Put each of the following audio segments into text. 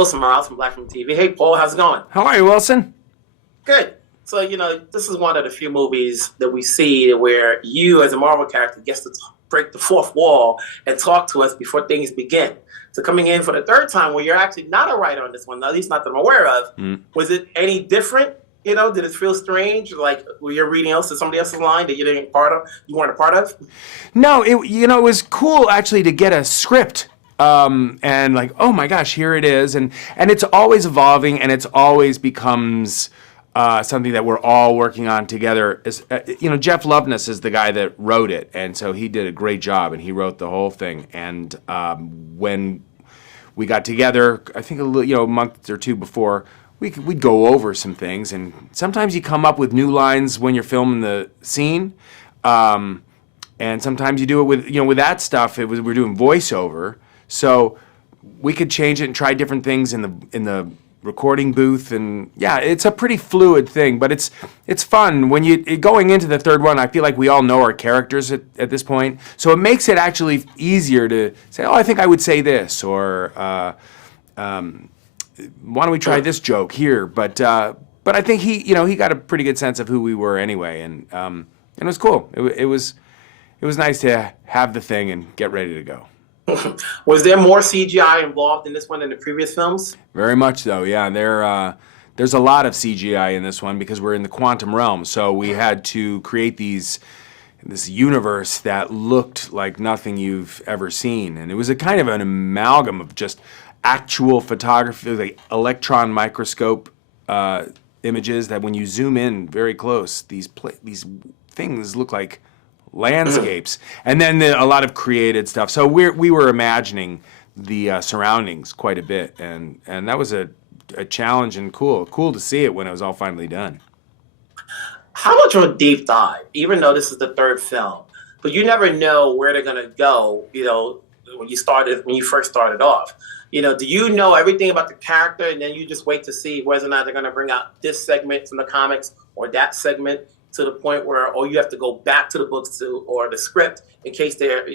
Wilson Morales from Black Film TV. Hey, Paul, how's it going? How are you, Wilson? Good. So, this is one of the few movies that we see where you, as a Marvel character, gets to break the fourth wall and talk to us before things begin. So, coming in for the third time, where you're actually not a writer on this one, at least not that I'm aware of, was it any different? Did it feel strange? Like, were you reading somebody else's line that you weren't a part of? No, it was cool actually to get a script. And like, oh my gosh, here it is, and it's always evolving, and it's always becomes something that we're all working on together. Jeff Loveness is the guy that wrote it, and so he did a great job, and he wrote the whole thing. And when we got together, I think a month or two before, we'd go over some things, and sometimes you come up with new lines when you're filming the scene, and sometimes you do it with that stuff. We're doing voiceover. So we could change it and try different things in the recording booth, and yeah, it's a pretty fluid thing, but it's fun. When going into the third one, I feel like we all know our characters at this point, so it makes it actually easier to say, oh, I think I would say this, or why don't we try this joke here? But I think he got a pretty good sense of who we were anyway, and it was cool. It was nice to have the thing and get ready to go. Was there more CGI involved in this one than the previous films? Very much so, yeah. There's a lot of CGI in this one because we're in the quantum realm. So we had to create this universe that looked like nothing you've ever seen. And it was a kind of an amalgam of just actual photography, like electron microscope images that when you zoom in very close, these things look like landscapes, and then a lot of created stuff. So we were imagining the surroundings quite a bit, and that was a challenge, and cool to see it when it was all finally done. How much of a deep dive, even though this is the third film, but you never know where they're gonna go, when you first started off. Do you know everything about the character, and then you just wait to see whether or not they're gonna bring out this segment from the comics or that segment, to the point where you have to go back to the books or the script in case they're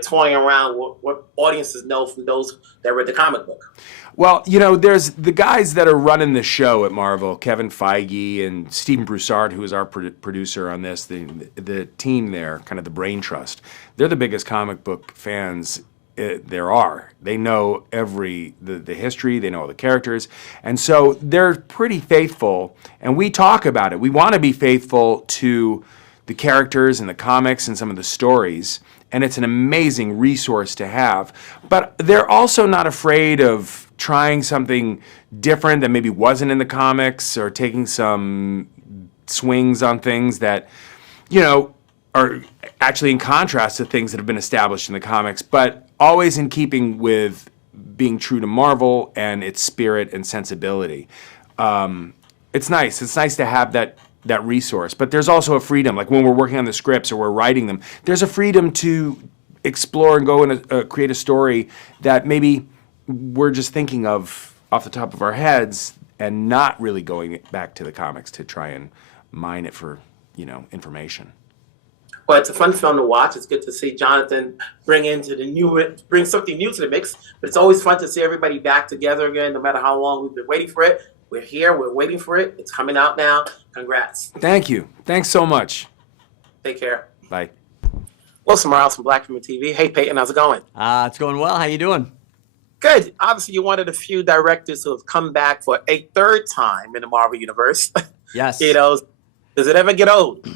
toying around what audiences know from those that read the comic book? Well, there's the guys that are running the show at Marvel, Kevin Feige and Stephen Broussard, who is our producer on this, the team there, kind of the brain trust. They're the biggest comic book fans there are. They know the history, they know all the characters, and so they're pretty faithful, and we talk about it. We want to be faithful to the characters and the comics and some of the stories, and it's an amazing resource to have. But they're also not afraid of trying something different that maybe wasn't in the comics, or taking some swings on things that, are actually in contrast to things that have been established in the comics, but always in keeping with being true to Marvel and its spirit and sensibility. It's nice. It's nice to have that resource. But there's also a freedom, like when we're working on the scripts or we're writing them, there's a freedom to explore and go and create a story that maybe we're just thinking of off the top of our heads and not really going back to the comics to try and mine it for, information. Well, it's a fun film to watch. It's good to see Jonathan bring something new to the mix. But it's always fun to see everybody back together again, no matter how long we've been waiting for it. We're here. We're waiting for it. It's coming out now. Congrats. Thank you. Thanks so much. Take care. Bye. Wilson Morales from Black Film TV. Hey, Peyton, how's it going? It's going well. How you doing? Good. Obviously, you're one of the few directors who have come back for a third time in the Marvel Universe. Yes. Does it ever get old?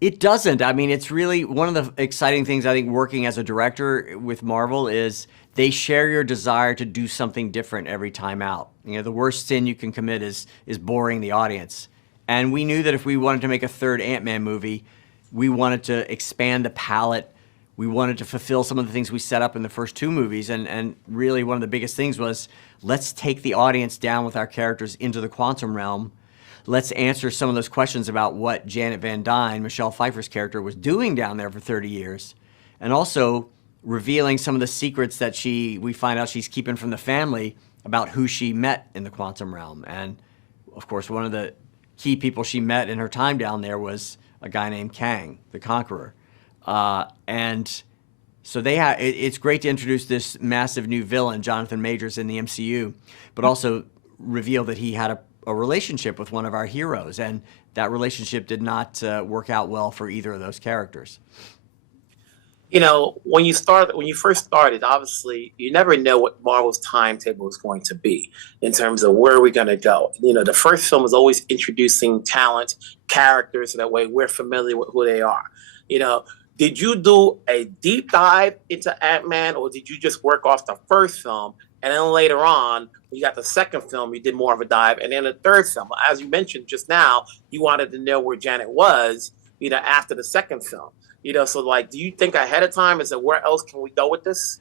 It doesn't. I mean, it's really one of the exciting things, I think, working as a director with Marvel is they share your desire to do something different every time out. The worst sin you can commit is boring the audience. And we knew that if we wanted to make a third Ant-Man movie, we wanted to expand the palette. We wanted to fulfill some of the things we set up in the first two movies. And really one of the biggest things was, let's take the audience down with our characters into the quantum realm. Let's answer some of those questions about what Janet Van Dyne, Michelle Pfeiffer's character, was doing down there for 30 years. And also revealing some of the secrets that we find out she's keeping from the family about who she met in the quantum realm. And of course, one of the key people she met in her time down there was a guy named Kang, the Conqueror. And So it's great to introduce this massive new villain, Jonathan Majors, in the MCU, but also reveal that he had a relationship with one of our heroes, and that relationship did not work out well for either of those characters. When you first started, obviously you never know what Marvel's timetable is going to be in terms of where we're going to go. The first film is always introducing talent, characters, so that way we're familiar with who they are. Did you do a deep dive into Ant-Man, or did you just work off the first film, and then later on, when you got the second film, you did more of a dive, and then the third film, as you mentioned just now, you wanted to know where Janet was, after the second film. So do you think ahead of time and say, where else can we go with this?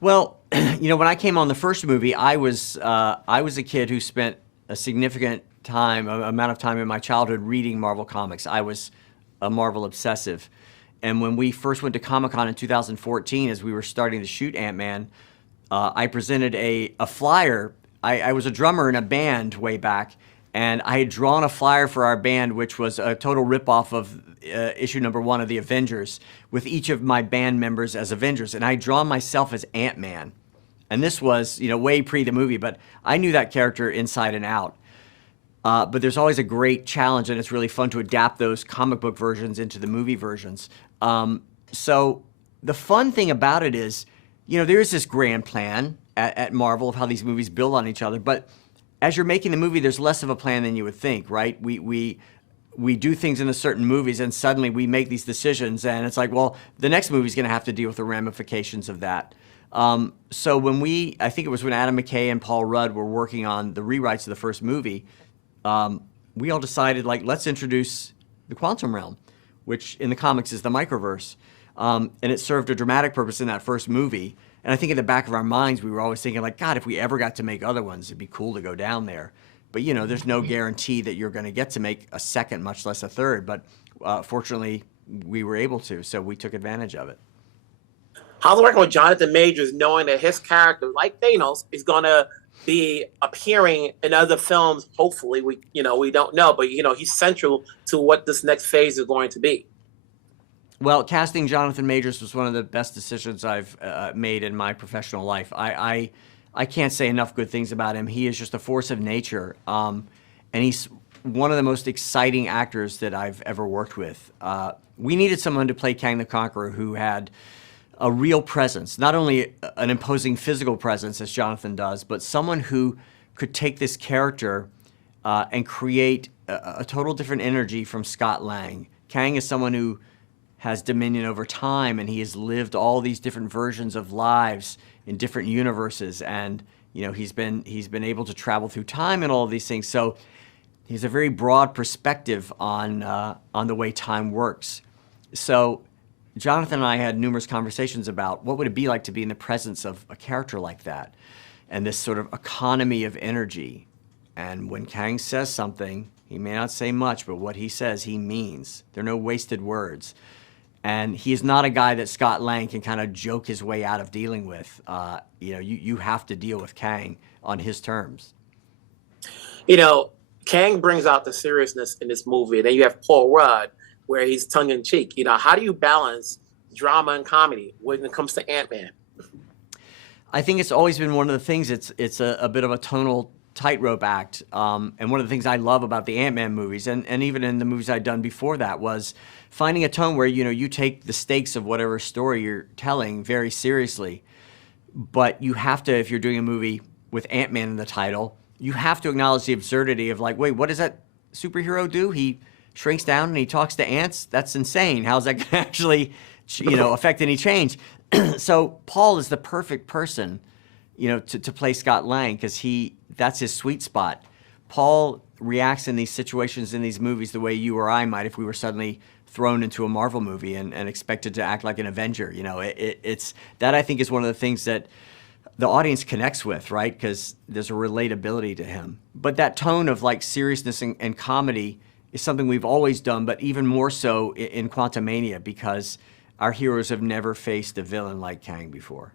Well, when I came on the first movie, I was a kid who spent a significant amount of time in my childhood reading Marvel comics. I was a Marvel obsessive. And when we first went to Comic-Con in 2014, as we were starting to shoot Ant-Man, I presented a flyer. I was a drummer in a band way back, and I had drawn a flyer for our band, which was a total ripoff of issue number 1 of the Avengers, with each of my band members as Avengers. And I had drawn myself as Ant-Man. And this was, way pre the movie, but I knew that character inside and out. But there's always a great challenge, and it's really fun to adapt those comic book versions into the movie versions. So the fun thing about it is, there is this grand plan at Marvel of how these movies build on each other, but as you're making the movie, there's less of a plan than you would think, right? We do things in the certain movies, and suddenly we make these decisions, and it's like, well, the next movie's going to have to deal with the ramifications of that. So I think it was when Adam McKay and Paul Rudd were working on the rewrites of the first movie, we all decided, let's introduce the quantum realm, which in the comics is the microverse. And it served a dramatic purpose in that first movie. And I think in the back of our minds, we were always thinking, God, if we ever got to make other ones, it'd be cool to go down there. But, there's no guarantee that you're going to get to make a second, much less a third. But fortunately, we were able to, so we took advantage of it. How's it working with Jonathan Majors, knowing that his character, like Thanos, is going to be appearing in other films? Hopefully, we don't know, but he's central to what this next phase is going to be. Well, casting Jonathan Majors was one of the best decisions I've made in my professional life. I can't say enough good things about him. He is just a force of nature, and he's one of the most exciting actors that I've ever worked with. We needed someone to play Kang the Conqueror who had a real presence, not only an imposing physical presence as Jonathan does, but someone who could take this character and create a total different energy from Scott Lang. Kang is someone who has dominion over time, and he has lived all these different versions of lives in different universes, and he's been able to travel through time and all of these things. So he has a very broad perspective on the way time works. So Jonathan and I had numerous conversations about what would it be like to be in the presence of a character like that, and this sort of economy of energy. And when Kang says something, he may not say much, but what he says, he means. There are no wasted words. And he is not a guy that Scott Lang can kind of joke his way out of dealing with. You have to deal with Kang on his terms. Kang brings out the seriousness in this movie. And then you have Paul Rudd, where he's tongue-in-cheek. How do you balance drama and comedy when it comes to Ant-Man? I think it's always been one of the things. It's a bit of a tonal tightrope act. And one of the things I love about the Ant-Man movies, and even in the movies I'd done before that, was finding a tone where, you take the stakes of whatever story you're telling very seriously. But you have to, if you're doing a movie with Ant-Man in the title, you have to acknowledge the absurdity of wait, what does that superhero do? He shrinks down and he talks to ants? That's insane. How's that going to actually, affect any change? So Paul is the perfect person, to play Scott Lang, because that's his sweet spot. Paul reacts in these situations, in these movies, the way you or I might if we were suddenly thrown into a Marvel movie and expected to act like an Avenger. It's that, I think, is one of the things that the audience connects with, right? Because there's a relatability to him. But that tone of seriousness and comedy is something we've always done, but even more so in Quantumania, because our heroes have never faced a villain like Kang before.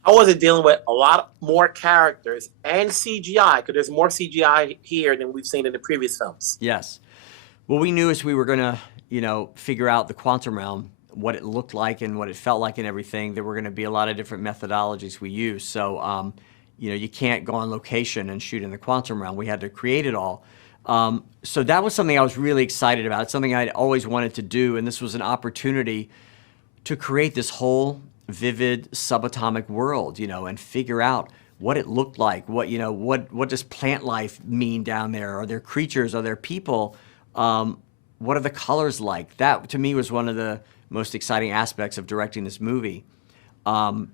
How was it dealing with a lot more characters and CGI? Because there's more CGI here than we've seen in the previous films. Yes. Well, we knew as we were going to, figure out the quantum realm, what it looked like and what it felt like and everything, there were going to be a lot of different methodologies we used. So, you can't go on location and shoot in the quantum realm. We had to create it all. So that was something I was really excited about. It's something I'd always wanted to do, and this was an opportunity to create this whole vivid subatomic world, and figure out what it looked like. What does plant life mean down there? Are there creatures? Are there people? What are the colors like? That, to me, was one of the most exciting aspects of directing this movie. And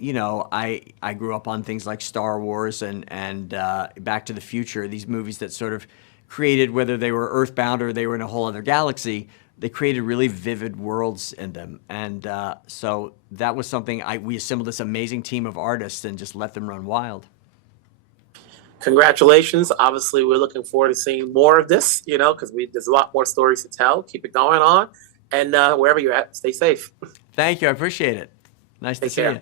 I grew up on things like Star Wars and Back to the Future, these movies that sort of created, whether they were earthbound or they were in a whole other galaxy, they created really vivid worlds in them. And so that was something we assembled this amazing team of artists and just let them run wild. Congratulations. Obviously, we're looking forward to seeing more of this, because there's a lot more stories to tell. Keep it going on. And wherever you're at, stay safe. Thank you. I appreciate it. Nice to see you.